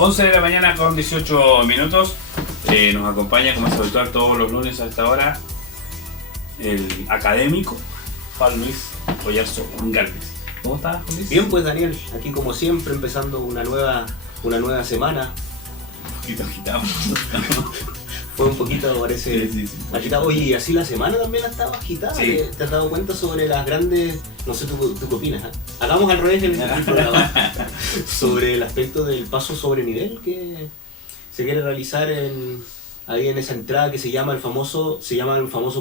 11 de la mañana con 18 minutos. Nos acompaña, como es habitual, todos los lunes a esta hora, el académico Juan Luis Oyarzo Galvez. ¿Cómo estás, Juan Luis? Bien, pues Daniel, aquí como siempre, empezando una nueva semana. Un poquito agitado. Fue un poquito, parece, Sí. agitado. Oye, y así la semana también ha estado agitada. Sí. ¿Te has dado cuenta sobre las grandes... No sé, ¿tú qué opinas? Hagamos al revés el programa. Sobre el aspecto del paso sobre nivel que se quiere realizar ahí en esa entrada que se llama el famoso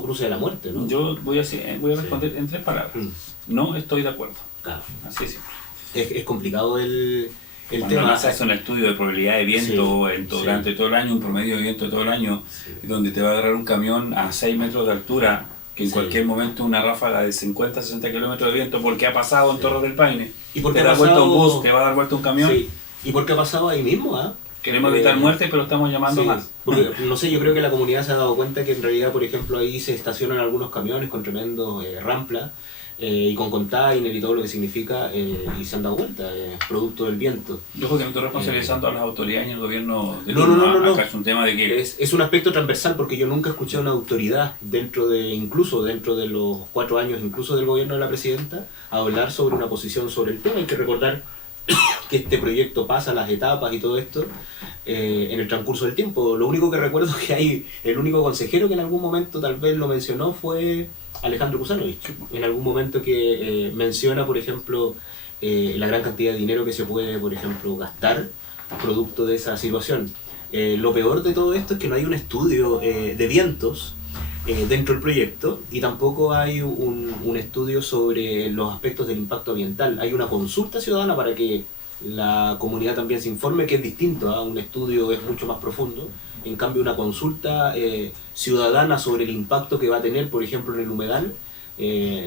cruce de la muerte, ¿no? Yo voy a responder en 3 palabras. No estoy de acuerdo. Claro. Así es. Es complicado el Cuando tema. haces un estudio de probabilidad de viento durante todo el año, un promedio de viento de todo el año, donde te va a agarrar un camión a 6 metros de altura, que en cualquier momento una ráfaga de 50, 60 kilómetros de viento, porque ha pasado en Torres del Paine, ¿Y por qué te da vuelta un bus, te va a dar vuelta un camión. Sí. ¿Y por qué ha pasado ahí mismo? Queremos evitar muertes, pero estamos llamando más. Porque, no sé, yo creo que la comunidad se ha dado cuenta que en realidad, por ejemplo, ahí se estacionan algunos camiones con tremendos ramplas y con container y todo lo que significa, y se han dado cuenta, producto del viento. Yo creo que no estoy responsabilizando a las autoridades y el gobierno de No. Acá es un tema de que... Es un aspecto transversal porque yo nunca escuché a una autoridad, incluso dentro de los 4 años, incluso del gobierno de la presidenta, hablar sobre una posición sobre el tema. Hay que recordar que este proyecto pasa las etapas y todo esto en el transcurso del tiempo. Lo único que recuerdo es que el único consejero que en algún momento tal vez lo mencionó fue Alejandro Kuzanovich. En algún momento que menciona, por ejemplo, la gran cantidad de dinero que se puede, por ejemplo, gastar producto de esa situación. Lo peor de todo esto es que no hay un estudio de vientos dentro del proyecto y tampoco hay un estudio sobre los aspectos del impacto ambiental. Hay una consulta ciudadana para que la comunidad también se informe, que es distinto, un estudio es mucho más profundo. En cambio, una consulta ciudadana sobre el impacto que va a tener, por ejemplo, en el humedal,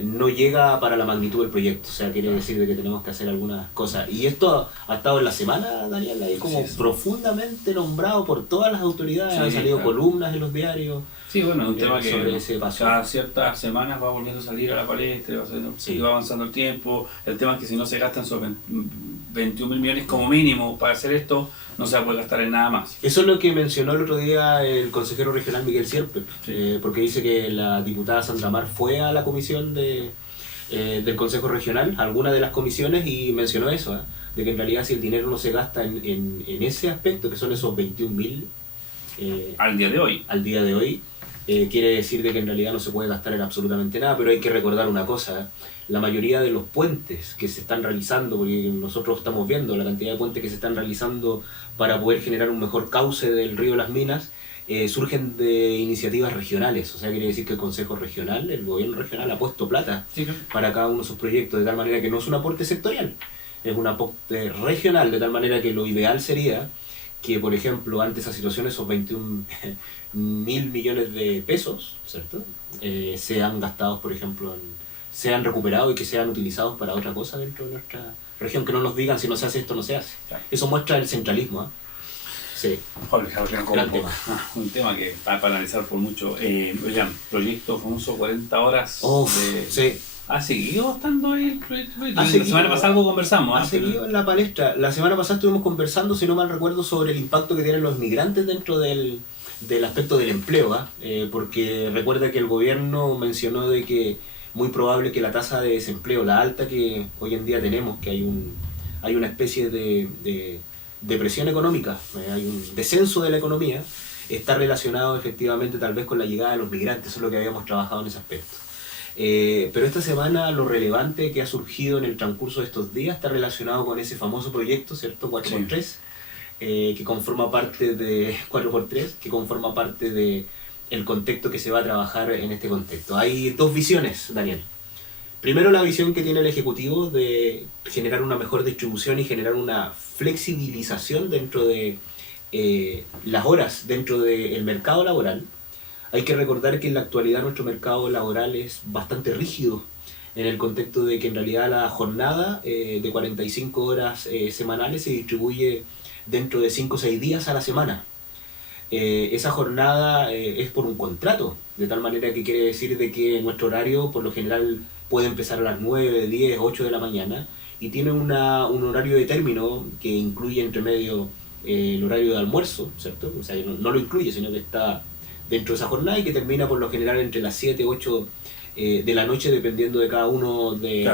no llega para la magnitud del proyecto. O sea, quiere decir de que tenemos que hacer algunas cosas. Y esto ha estado en la semana, Daniel, ahí como profundamente nombrado por todas las autoridades. Han salido columnas en los diarios. Sí, bueno, es un tema que sobre ese paso. cada ciertas semanas va volviendo a salir a la palestra, y va avanzando el tiempo. El tema es que si no se gastan sobre 21.000 millones como mínimo para hacer esto, no se va a poder gastar en nada más. Eso es lo que mencionó el otro día el consejero regional Miguel Sierpe, porque dice que la diputada Sandra Mar fue a la comisión del Consejo Regional, a alguna de las comisiones, y mencionó eso, de que en realidad si el dinero no se gasta en ese aspecto, que son esos 21.000 al día de hoy, quiere decir de que en realidad no se puede gastar en absolutamente nada. Pero hay que recordar una cosa, la mayoría de los puentes que se están realizando, porque nosotros estamos viendo la cantidad de puentes que se están realizando para poder generar un mejor cauce del río Las Minas, surgen de iniciativas regionales. O sea, quiere decir que el Consejo Regional, el gobierno regional ha puesto plata para cada uno de sus proyectos, de tal manera que no es un aporte sectorial, es un aporte regional, de tal manera que lo ideal sería que, por ejemplo, ante esa situación, esos 21.000 millones de pesos, ¿cierto? Sean gastados, por ejemplo, sean recuperados y que sean utilizados para otra cosa dentro de nuestra región, que no nos digan si no se hace esto, no se hace. Eso muestra el centralismo, Sí. Un tema que está para analizar por mucho. Oigan, proyecto famoso 40 horas. Sí. ¿Ha seguido estando ahí el proyecto? La semana pasada algo conversamos. Ha seguido en la palestra. La semana pasada estuvimos conversando, si no mal recuerdo, sobre el impacto que tienen los migrantes dentro del aspecto del empleo, porque recuerda que el gobierno mencionó de que muy probable que la tasa de desempleo, la alta que hoy en día tenemos, que hay una especie de depresión económica, hay un descenso de la economía, está relacionado efectivamente tal vez con la llegada de los migrantes. Eso es lo que habíamos trabajado en ese aspecto. Pero esta semana lo relevante que ha surgido en el transcurso de estos días está relacionado con ese famoso proyecto, ¿cierto? 4x3, que conforma parte de 4x3, que conforma parte de el contexto que se va a trabajar en este contexto. Hay 2 visiones, Daniel. Primero, la visión que tiene el Ejecutivo de generar una mejor distribución y generar una flexibilización dentro de las horas dentro del mercado laboral. Hay que recordar que en la actualidad nuestro mercado laboral es bastante rígido, en el contexto de que en realidad la jornada de 45 horas semanales se distribuye dentro de 5 o 6 días a la semana. Esa jornada es por un contrato, de tal manera que quiere decir de que nuestro horario por lo general puede empezar a las 9, 10, 8 de la mañana y tiene un horario de término que incluye entre medio el horario de almuerzo, ¿cierto? O sea, no lo incluye, sino que está dentro de esa jornada y que termina por lo general entre las 7 y 8 de la noche, dependiendo de cada uno de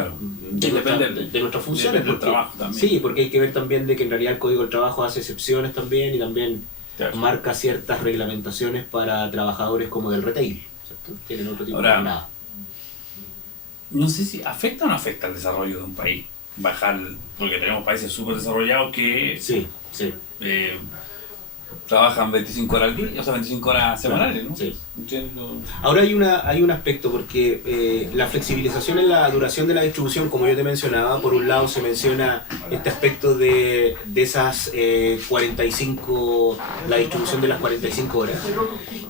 nuestras funciones. Del trabajo también. Sí, porque hay que ver también de que en realidad el Código del Trabajo hace excepciones también y también marca ciertas reglamentaciones para trabajadores como del retail, ¿cierto? Tienen otro tipo de jornada. No sé si afecta o no afecta al desarrollo de un país bajar, porque tenemos países súper desarrollados que trabajan 25 horas al día, o sea, 25 horas semanales, ¿no? Sí. Ahora hay un aspecto, porque la flexibilización en la duración de la distribución, como yo te mencionaba, por un lado se menciona este aspecto de esas 45, la distribución de las 45 horas,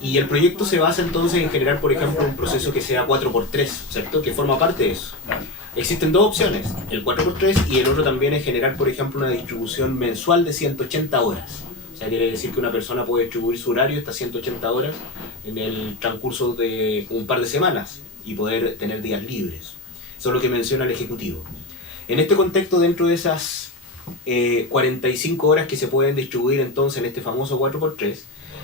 y el proyecto se basa entonces en generar, por ejemplo, un proceso que sea 4x3, ¿cierto? Que forma parte de eso. Existen dos opciones, el 4x3 y el otro también es generar, por ejemplo, una distribución mensual de 180 horas. O sea, quiere decir que una persona puede distribuir su horario estas 180 horas en el transcurso de un par de semanas y poder tener días libres. Eso es lo que menciona el Ejecutivo. En este contexto, dentro de esas 45 horas que se pueden distribuir entonces en este famoso 4x3,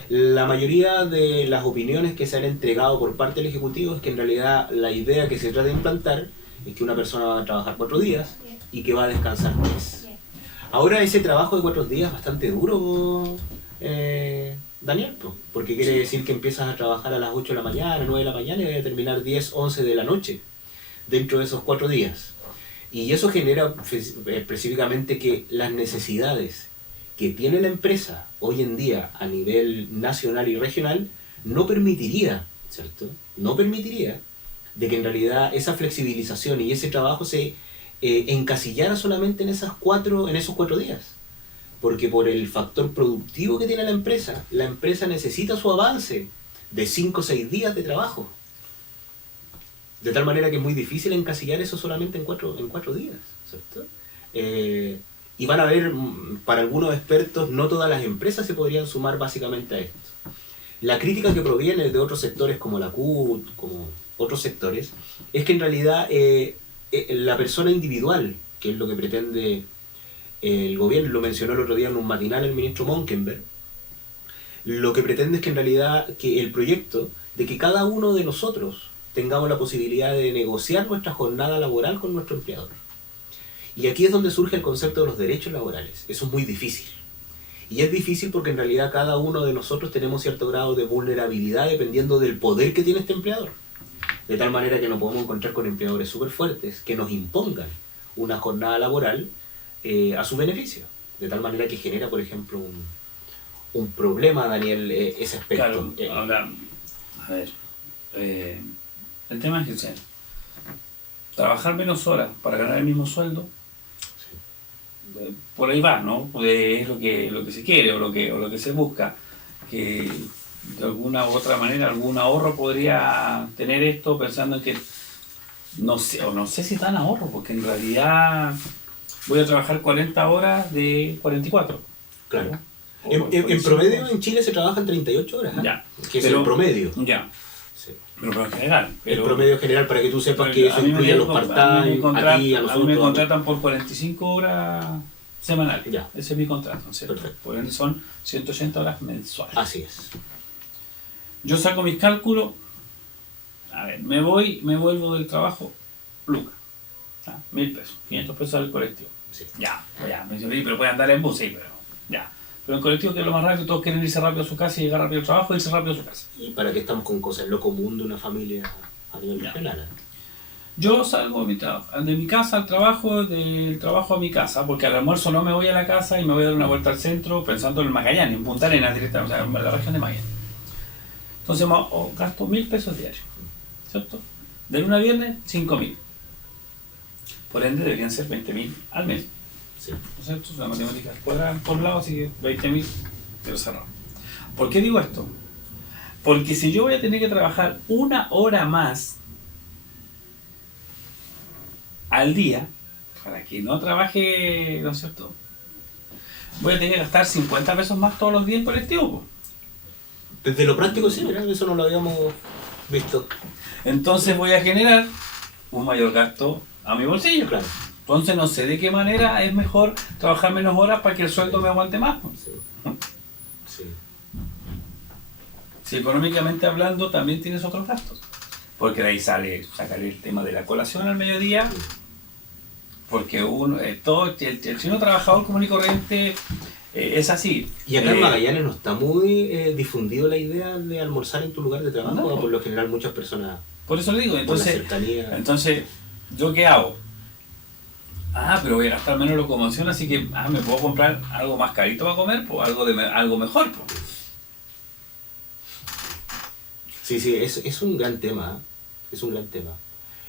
la mayoría de las opiniones que se han entregado por parte del Ejecutivo es que en realidad la idea que se trata de implantar es que una persona va a trabajar 4 días y que va a descansar 3. Ahora ese trabajo de 4 días es bastante duro, Daniel, porque quiere decir que empiezas a trabajar a las 8 de la mañana, 9 de la mañana y vas a terminar 10, 11 de la noche dentro de esos 4 días. Y eso genera específicamente que las necesidades que tiene la empresa hoy en día a nivel nacional y regional no permitiría, ¿cierto? No permitiría de que en realidad esa flexibilización y ese trabajo se encasillara solamente en esos 4 días. Porque por el factor productivo que tiene la empresa necesita su avance de 5 o 6 días de trabajo. De tal manera que es muy difícil encasillar eso solamente en 4 días, ¿cierto? Y van a ver, para algunos expertos, no todas las empresas se podrían sumar básicamente a esto. La crítica que proviene de otros sectores como la CUT, como otros sectores, es que en realidad la persona individual, que es lo que pretende el gobierno, lo mencionó el otro día en un matinal el ministro Monkenberg, lo que pretende es que en realidad que el proyecto de que cada uno de nosotros tengamos la posibilidad de negociar nuestra jornada laboral con nuestro empleador. Y aquí es donde surge el concepto de los derechos laborales. Eso es muy difícil. Y es difícil porque en realidad cada uno de nosotros tenemos cierto grado de vulnerabilidad dependiendo del poder que tiene este empleador. De tal manera que nos podemos encontrar con empleadores súper fuertes que nos impongan una jornada laboral a su beneficio. De tal manera que genera, por ejemplo, un problema, Daniel, ese aspecto. Claro, ahora, a ver, el tema es que trabajar menos horas para ganar el mismo sueldo, por ahí va, ¿no? Es lo que se quiere o lo que se busca, que de alguna u otra manera algún ahorro podría tener esto, pensando en que no sé si dan ahorro, porque en realidad voy a trabajar 40 horas de 44. Claro. En promedio en Chile se trabajan 38 horas, ya, que es el promedio. Ya. Sí. Pero en general. El promedio general, para que tú sepas que eso incluye a los part-time, a mí me contratan por 45 horas semanales. Ya. Ese es mi contrato, ¿cierto? Perfecto. Por ende son 180 horas mensuales. Así es. Yo saco mis cálculos, a ver, me vuelvo del trabajo, lucas, 1.000 pesos, 500 pesos al colectivo. Sí. Ya, me dice, pero puede andar en bus, sí, pero ya. Pero en colectivo, que es lo más rápido, todos quieren irse rápido a su casa y llegar rápido al trabajo y irse rápido a su casa. ¿Y para qué estamos con cosas? Lo común de una familia a nivel regional. Yo salgo de mi casa al trabajo, del trabajo a mi casa, porque al almuerzo no me voy a la casa y me voy a dar una vuelta al centro, pensando en el Magallanes, en Punta Arenas directamente, o sea, en la región de Magallanes. Entonces gasto 1.000 pesos diarios, ¿cierto? De lunes a viernes, 5.000. Por ende, deberían ser 20.000 al mes. Sí. ¿No es cierto? La matemática cuadra por lado, así que 20.000, pero cerrado. ¿Por qué digo esto? Porque si yo voy a tener que trabajar 1 hora más al día, para que no trabaje, ¿no es cierto? Voy a tener que gastar 50 pesos más todos los días en colectivo. Desde lo práctico sí, ¿verdad? Eso no lo habíamos visto. Entonces voy a generar un mayor gasto a mi bolsillo. Claro. Entonces no sé de qué manera es mejor trabajar menos horas para que el sueldo me aguante más. Sí. Si económicamente hablando también tienes otros gastos. Porque de ahí sale sacar el tema de la colación al mediodía. Porque uno, el chino trabajador común y corriente es así. Y acá en Magallanes no está muy difundido la idea de almorzar en tu lugar de trabajo. No. Por lo general muchas personas... Por eso le digo, Por la cercanía. entonces, ¿yo qué hago? Pero voy a gastar menos locomoción, así que me puedo comprar algo más carito para comer, pues algo mejor. Pues. Sí, es un gran tema. Es un gran tema.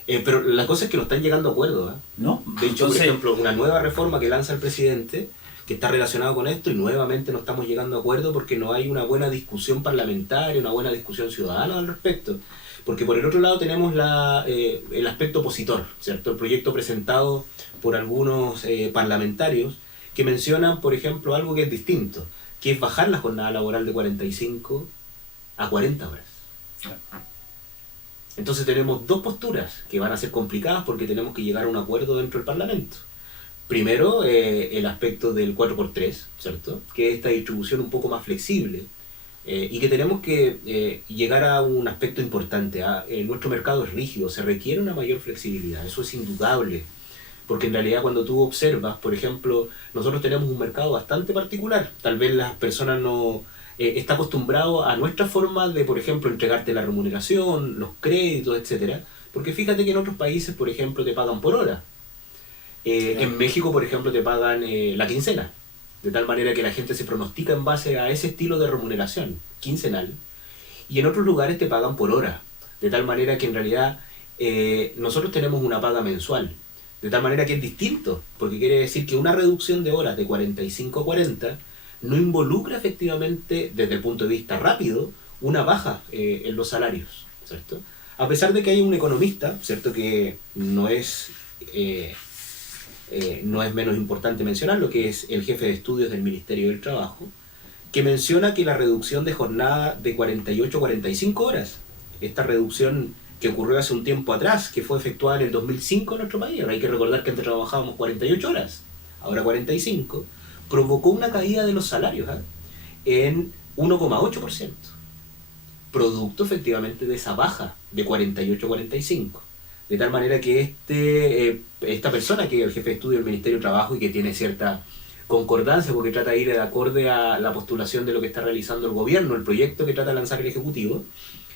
Pero la cosa es que no están llegando a acuerdos. ¿No? De hecho, Entonces, por ejemplo, una nueva reforma que lanza el presidente, que está relacionado con esto, y nuevamente no estamos llegando a acuerdo porque no hay una buena discusión parlamentaria, una buena discusión ciudadana al respecto. Porque por el otro lado tenemos el aspecto opositor, ¿cierto? El proyecto presentado por algunos parlamentarios que mencionan, por ejemplo, algo que es distinto, que es bajar la jornada laboral de 45 a 40 horas. Entonces tenemos dos posturas que van a ser complicadas porque tenemos que llegar a un acuerdo dentro del Parlamento. Primero, el aspecto del 4x3, ¿cierto? Que es esta distribución un poco más flexible. Y que tenemos que llegar a un aspecto importante. Nuestro mercado es rígido, se requiere una mayor flexibilidad, eso es indudable. Porque en realidad cuando tú observas, por ejemplo, nosotros tenemos un mercado bastante particular. Tal vez las personas no está acostumbrado a nuestra forma de, por ejemplo, entregarte la remuneración, los créditos, etcétera. Porque fíjate que en otros países, por ejemplo, te pagan por hora. En México, por ejemplo, te pagan la quincena. De tal manera que la gente se pronostica en base a ese estilo de remuneración quincenal. Y en otros lugares te pagan por hora. De tal manera que en realidad nosotros tenemos una paga mensual. De tal manera que es distinto. Porque quiere decir que una reducción de horas de 45 a 40 no involucra efectivamente, desde el punto de vista rápido, una baja en los salarios, ¿cierto? A pesar de que hay un economista, ¿cierto? Que no es menos importante mencionarlo, que es el jefe de estudios del Ministerio del Trabajo, que menciona que la reducción de jornada de 48 a 45 horas, esta reducción que ocurrió hace un tiempo atrás, que fue efectuada en el 2005 en nuestro país, ahora hay que recordar que antes trabajábamos 48 horas, ahora 45, provocó una caída de los salarios en 1,8%, producto efectivamente de esa baja de 48 a 45. De tal manera que esta persona, que es el jefe de estudio del Ministerio de Trabajo y que tiene cierta concordancia porque trata de ir de acorde a la postulación de lo que está realizando el gobierno, el proyecto que trata de lanzar el Ejecutivo,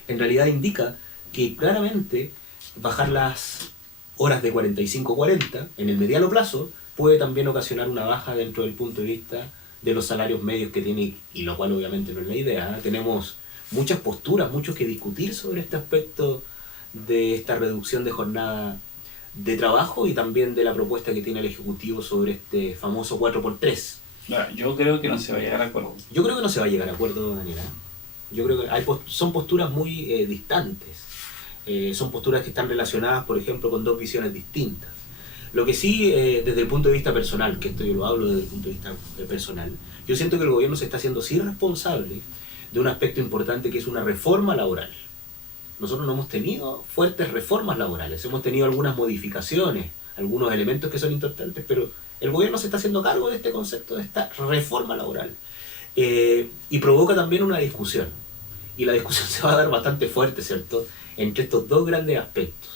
en realidad indica que claramente bajar las horas de 45 a 40 en el mediano plazo puede también ocasionar una baja dentro del punto de vista de los salarios medios que tiene, y lo cual obviamente no es la idea. Tenemos muchas posturas, mucho que discutir sobre este aspecto de esta reducción de jornada de trabajo y también de la propuesta que tiene el Ejecutivo sobre este famoso 4x3. Yo creo que no se va a llegar a acuerdo. Yo creo que no se va a llegar a acuerdo, Daniela. Yo creo que son posturas muy distantes. Son posturas que están relacionadas, por ejemplo, con dos visiones distintas. Lo que sí, desde el punto de vista personal, que esto yo lo hablo desde el punto de vista personal, yo siento que el gobierno se está haciendo sí responsable de un aspecto importante que es una reforma laboral. Nosotros no hemos tenido fuertes reformas laborales, hemos tenido algunas modificaciones, algunos elementos que son importantes, pero el gobierno se está haciendo cargo de este concepto, de esta reforma laboral. Y provoca también una discusión. Y la discusión se va a dar bastante fuerte, ¿cierto?, entre estos dos grandes aspectos.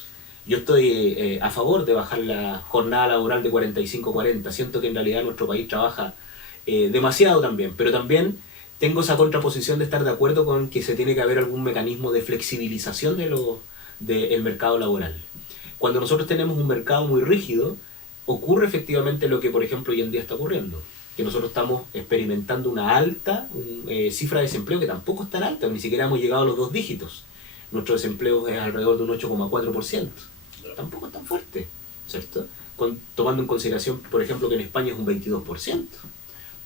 Yo estoy a favor de bajar la jornada laboral de 45 a 40. Siento que en realidad nuestro país trabaja demasiado también, pero también tengo esa contraposición de estar de acuerdo con que se tiene que haber algún mecanismo de flexibilización del mercado laboral. Cuando nosotros tenemos un mercado muy rígido, ocurre efectivamente lo que, por ejemplo, hoy en día está ocurriendo, que nosotros estamos experimentando una alta cifra de desempleo que tampoco es tan alta, ni siquiera hemos llegado a los 2 dígitos. Nuestro desempleo es alrededor de un 8,4%. Tampoco es tan fuerte, ¿cierto? Tomando en consideración, por ejemplo, que en España es un 22%.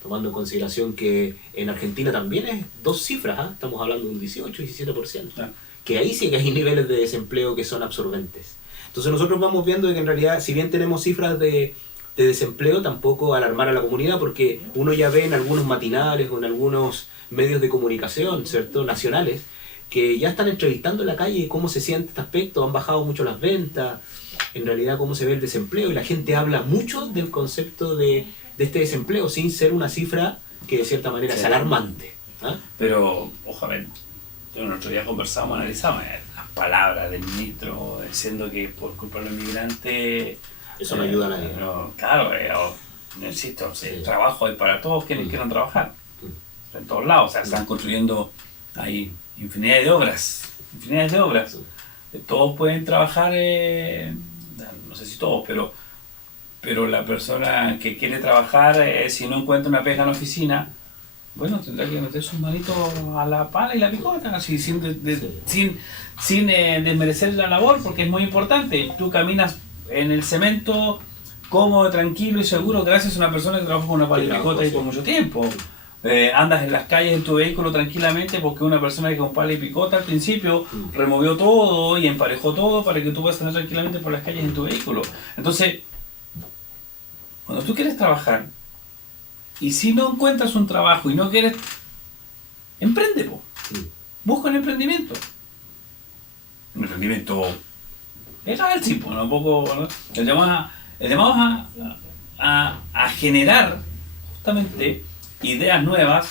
Tomando en consideración que en Argentina también es 2 cifras, estamos hablando de un 18-17%. Que ahí sí que hay niveles de desempleo que son absorbentes. Entonces nosotros vamos viendo que en realidad, si bien tenemos cifras de desempleo, tampoco alarmar a la comunidad, porque uno ya ve en algunos matinales o en algunos medios de comunicación, ¿cierto?, nacionales, que ya están entrevistando en la calle cómo se siente este aspecto, han bajado mucho las ventas, en realidad cómo se ve el desempleo, y la gente habla mucho del concepto de este desempleo, sin ser una cifra que de cierta manera es alarmante. Pero, ojalá, el otro día conversamos, analizamos las palabras del ministro diciendo que por culpa de los migrantes... Eso no ayuda a nadie. Claro, insisto, el trabajo es para todos quienes quieran trabajar. En todos lados, o sea, están construyendo ahí infinidad de obras. Todos pueden trabajar, no sé si todos, pero la persona que quiere trabajar, si no encuentra una pega en la oficina, bueno, tendrá que meter sus manitos a la pala y la picota, así, sin desmerecer la labor, porque es muy importante. Tú caminas en el cemento cómodo, tranquilo y seguro gracias a una persona que trabaja con una pala y picota y por mucho tiempo. Andas en las calles en tu vehículo tranquilamente porque una persona que con pala y picota al principio removió todo y emparejó todo para que tú puedas andar tranquilamente por las calles en tu vehículo. Entonces, cuando tú quieres trabajar y si no encuentras un trabajo y no quieres, emprende, po. Busca un emprendimiento. Un emprendimiento legal, sí, pues, un poco, ¿no? Le vamos a generar justamente ideas nuevas,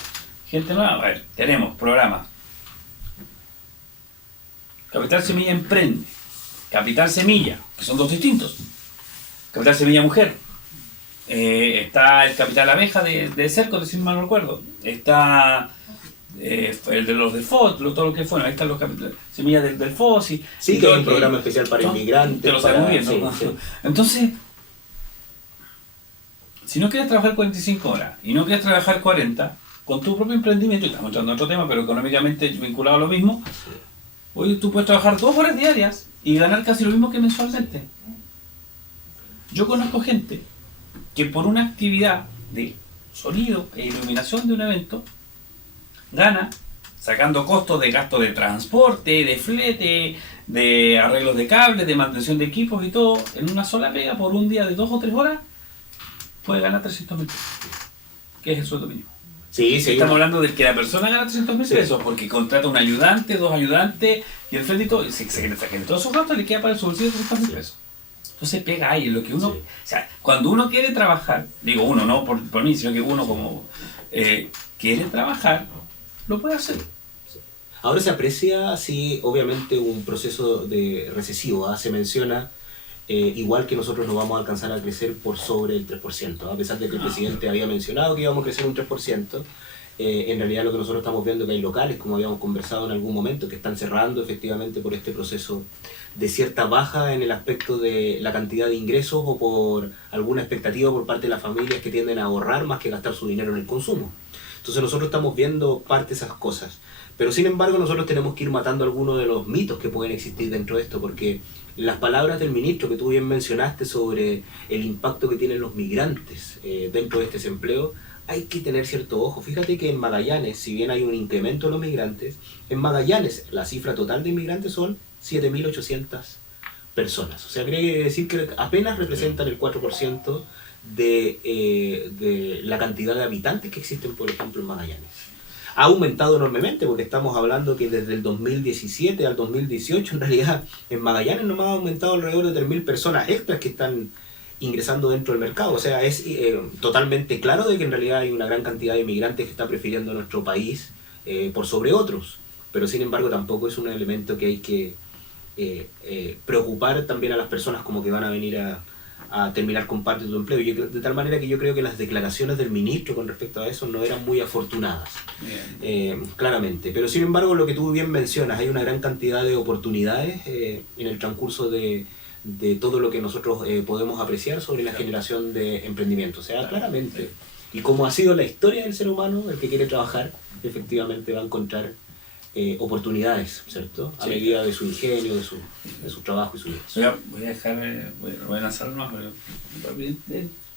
gente nueva. A ver, tenemos programas. Capital Semilla Emprende, Capital Semilla, que son dos distintos. Capital Semilla Mujer. Está el Capital Abeja de Cerco, si mal no recuerdo. Está el de los del FOS, todo lo que fue. Ahí están los semillas del FOS. Sí, que hay un programa especial para inmigrantes. Te lo sabes muy bien, ¿no? Sí. Entonces, si no quieres trabajar 45 horas y no quieres trabajar 40, con tu propio emprendimiento, y estamos entrando en otro tema, pero económicamente vinculado a lo mismo, hoy tú puedes trabajar 2 horas diarias y ganar casi lo mismo que mensualmente. Yo conozco gente que por una actividad de sonido e iluminación de un evento gana, sacando costos de gasto de transporte, de flete, de arreglos de cables, de mantención de equipos y todo, en una sola pega por un día de 2 o 3 horas, puede ganar 300.000 pesos, que es el sueldo mínimo. Sí, Estamos hablando de que la persona gana 300.000 pesos porque contrata un ayudante, 2 ayudantes y el flete y todo, y se saquen todos esos gastos, le queda para el subsidio 300.000 pesos. Entonces pega ahí, en lo que uno... O sea, cuando uno quiere trabajar, digo uno, no por mí, sino que uno como quiere trabajar, lo puede hacer. Ahora se aprecia, sí, obviamente un proceso de recesivo, se menciona igual que nosotros no vamos a alcanzar a crecer por sobre el 3%, a pesar de que el presidente había mencionado que íbamos a crecer un 3%, en realidad lo que nosotros estamos viendo es que hay locales, como habíamos conversado en algún momento, que están cerrando efectivamente por este proceso de cierta baja en el aspecto de la cantidad de ingresos o por alguna expectativa por parte de las familias que tienden a ahorrar más que gastar su dinero en el consumo. Entonces nosotros estamos viendo parte de esas cosas. Pero sin embargo nosotros tenemos que ir matando algunos de los mitos que pueden existir dentro de esto, porque las palabras del ministro que tú bien mencionaste sobre el impacto que tienen los migrantes dentro de este desempleo, hay que tener cierto ojo. Fíjate que en Magallanes, si bien hay un incremento de los migrantes, en Magallanes la cifra total de inmigrantes son 7.800 personas. O sea, quiere decir que apenas representan el 4% de la cantidad de habitantes que existen, por ejemplo, en Magallanes. Ha aumentado enormemente porque estamos hablando que desde el 2017 al 2018 en realidad en Magallanes nomás ha aumentado alrededor de 3.000 personas extras que están ingresando dentro del mercado. O sea, es totalmente claro de que en realidad hay una gran cantidad de inmigrantes que está prefiriendo nuestro país por sobre otros. Pero sin embargo tampoco es un elemento que hay que preocupar también a las personas como que van a venir a terminar con parte de tu empleo. De tal manera que yo creo que las declaraciones del ministro con respecto a eso no eran muy afortunadas, claramente. Pero sin embargo, lo que tú bien mencionas, hay una gran cantidad de oportunidades en el transcurso de todo lo que nosotros podemos apreciar sobre la generación de emprendimiento. O sea, claramente. Y como ha sido la historia del ser humano, el que quiere trabajar, efectivamente va a encontrar oportunidades, ¿cierto? A medida de su ingenio, de su trabajo y su vida. Voy a dejar, voy a lanzar más, pero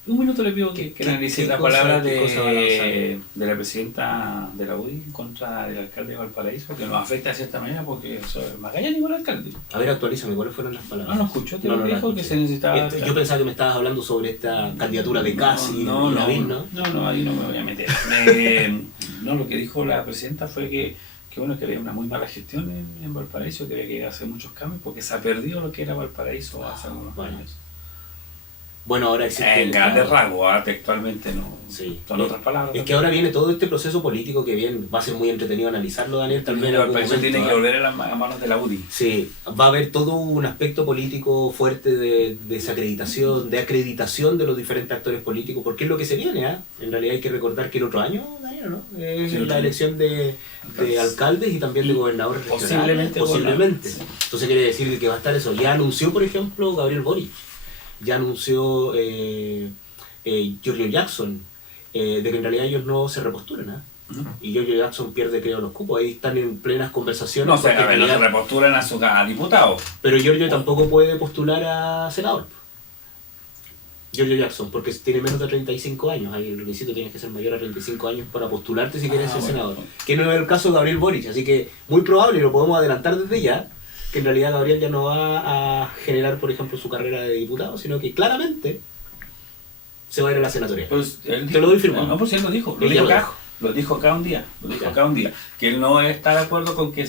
un minuto le pido que analice las palabras de la presidenta de la UDI en contra del alcalde de Valparaíso, que nos afecta de cierta manera porque eso es Magallanes igual al alcalde. A ver, actualízame, ¿cuáles fueron las palabras? No escucho, te lo dijo que se necesitaba... Yo pensaba que me estabas hablando sobre esta candidatura de Kass y Lavín, ¿no? No, ahí no me voy a meter. No, lo que dijo la presidenta fue que bueno, que había una muy mala gestión en Valparaíso, que había que hacer muchos cambios porque se ha perdido lo que era Valparaíso hace algunos años. Bueno, ahora existe... En grandes rasgos, textualmente no. Sí. Son otras palabras. Es que ahora viene todo este proceso político que bien va a ser muy entretenido analizarlo, Daniel, tal vez en algún Eso momento, tiene que volver a manos de la UDI. Sí, va a haber todo un aspecto político fuerte de desacreditación, de acreditación de los diferentes actores políticos, porque es lo que se viene, ¿eh? En realidad hay que recordar que el otro año, Daniel, ¿no? Es Sí, la elección de alcaldes y también de gobernadores regionales. Posiblemente. Sí. Entonces quiere decir que va a estar eso. Ya anunció, por ejemplo, Gabriel Boric, ya anunció Giorgio Jackson, de que en realidad ellos no se repostulan, ¿eh? Y Giorgio Jackson pierde, creo, los cupos. Ahí están en plenas conversaciones. No, no se repostulan a diputados. Pero Giorgio tampoco puede postular a senador. Giorgio Jackson, porque tiene menos de 35 años. Ahí el requisito tienes que ser mayor a 35 años para postularte si quieres ser senador. Que no es el caso de Gabriel Boric. Así que muy probable, y lo podemos adelantar desde ya, que en realidad Gabriel ya no va a generar, por ejemplo, su carrera de diputado, sino que claramente se va a ir a la senatoría. Pues te lo doy firmado. No, pues él lo dijo. Lo dijo acá un día. Que él no está de acuerdo con que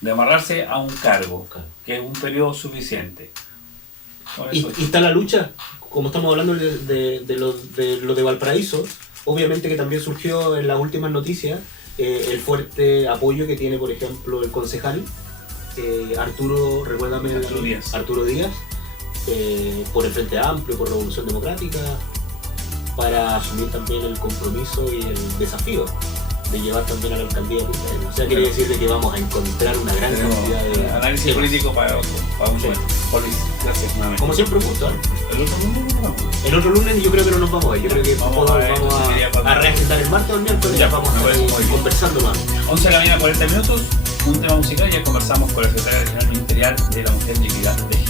de amarrarse a un cargo, que es un periodo suficiente. Y está la lucha, como estamos hablando de lo de Valparaíso, obviamente que también surgió en las últimas noticias el fuerte apoyo que tiene, por ejemplo, el concejal Arturo, recuérdame, Arturo Díaz, por el Frente Amplio, por Revolución Democrática, para asumir también el compromiso y el desafío de llevar también a la alcaldía de Punta Arenas. O sea, quiere decir de que vamos a encontrar una gran cantidad de análisis político para un buen. Gracias, nuevamente. Como siempre, un gusto, ¿eh? ¿El otro lunes no vamos? El otro lunes yo creo que no nos vamos a ver. Yo creo que vamos a reagendar el martes o el miércoles. Ya vamos a ir conversando más. 11 de la mañana, 40 minutos, un tema musical y ya conversamos con la secretaria regional ministerial de la Mujer y Equidad de